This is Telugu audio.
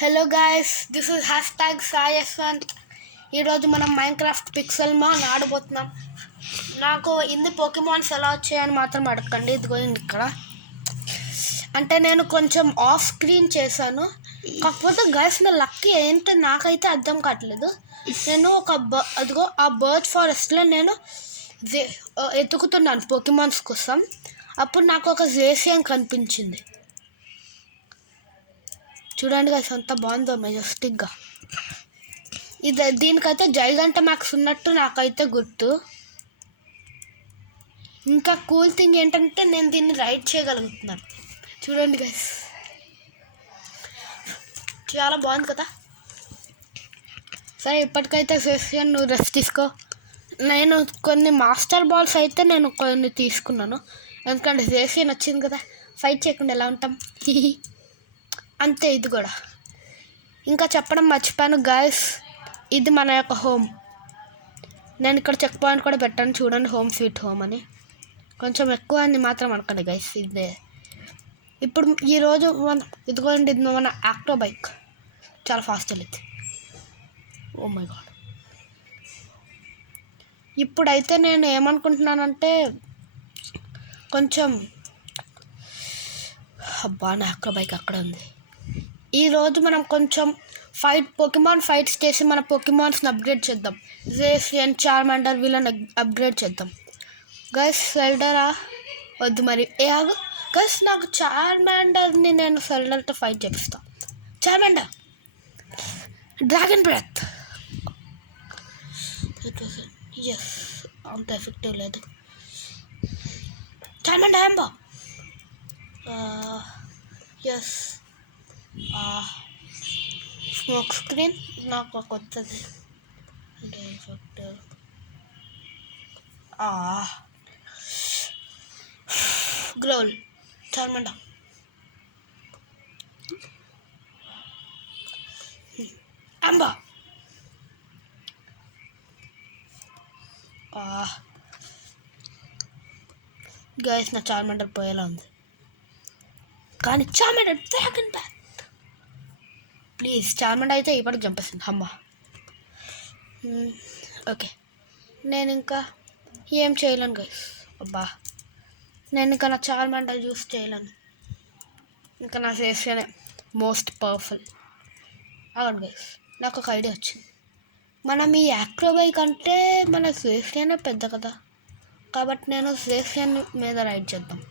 Hello guys, this is hash Sai Yashwant. ఈరోజు మనం మైన్క్రాఫ్ట్ పిక్సెల్ మాన్ ఆడబోతున్నాం. నాకు ఇంది పోకెమాన్స్ ఎలా వచ్చాయని మాత్రం అడగండి. ఇదిగో ఇక్కడ అంటే నేను కొంచెం ఆఫ్ స్క్రీన్ చేశాను. కాకపోతే గైస్ నా లక్కీ ఏంటో నాకైతే అర్థం కావట్లేదు. నేను అదిగో ఆ బర్డ్ ఫారెస్ట్లో నేను ఎతుకుతున్నాను పోకెమాన్స్ కోసం. అప్పుడు నాకు ఒక జేసియం కనిపించింది. చూడండి గైస్, అంత బాగుందో మెజెస్టిక్గా. దీనికైతే జైగంట మ్యాక్స్ ఉన్నట్టు నాకైతే గుర్తు. ఇంకా కూల్ థింగ్ ఏంటంటే నేను దీన్ని రైడ్ చేయగలుగుతున్నాను. చూడండి గైస్, చాలా బాగుంది కదా. సరే, ఇప్పటికైతే సెషన్ నువ్వు రెస్ట్ తీసుకో. నేను కొన్ని మాస్టర్ బాల్స్ అయితే నేను కొన్ని తీసుకున్నాను, ఎందుకంటే సెషన్ వచ్చింది కదా, ఫైట్ చేయకుండా ఎలా ఉంటాం. అంతే. ఇది కూడా ఇంకా చెప్పడం మర్చిపోయాను గైస్, ఇది మన యొక్క హోమ్. నేను ఇక్కడ చెక్ పాయింట్ కూడా పెట్టాను, చూడండి, హోమ్ స్వీట్ హోమ్ అని. కొంచెం ఎక్కువ అని మాత్రం అనుకోండి గైస్. ఇదే ఇప్పుడు ఈరోజు ఇదిగోండి, ఇది మన యాక్టో బైక్, చాలా ఫాస్ట్ వెళ్ళింది. Oh my god. ఇప్పుడైతే నేను ఏమనుకుంటున్నానంటే కొంచెం నా యాక్టో బైక్ అక్కడ ఉంది. ఈరోజు మనం కొంచెం పోకెమాన్ ఫైట్స్ చేసి మన పోకెమాన్స్ని అప్గ్రేడ్ చేద్దాం. జేసియన్, చార్మాండర్ వీళ్ళని అప్గ్రేడ్ చేద్దాం గైస్. సెల్డరా వద్దు మరి. గైస్, నాకు చార్మాండర్ని నేను సెల్డర్తో ఫైట్ చేపిస్తాను. చార్మాండర్, డ్రాగన్ బ్రెత్. ఎస్, అంత ఎఫెక్టివ్ లేదు. చార్మాండర్ యాంబో. ఎస్, స్మోక్ స్క్రీన్ నాకు కొత్తది. గ్లోల్, చార్మండా, అంబా. గైస్, నా చార్మండర్ పోయేలా ఉంది, కానీ చార్మండర్ డ్రాగన్ బ్యాక్. ప్లీజ్, చార్మండర్ అయితే ఇప్పటికి చంపేస్తుంది. అమ్మా, ఓకే. నేను ఇంకా ఏం చేయలేను గైస్. అబ్బా, నేను ఇంకా నా చార్మండర్ యూస్ చేయలేను. ఇంకా నా సేషనే మోస్ట్ పవర్ఫుల్. అవును గైస్, నాకు ఒక ఐడియా వచ్చింది. మనం ఈ యాక్రోబైక్ అంటే మన సేషనే పెద్ద కదా, కాబట్టి నేను సేషన్ మీద రైడ్ చేద్దాం.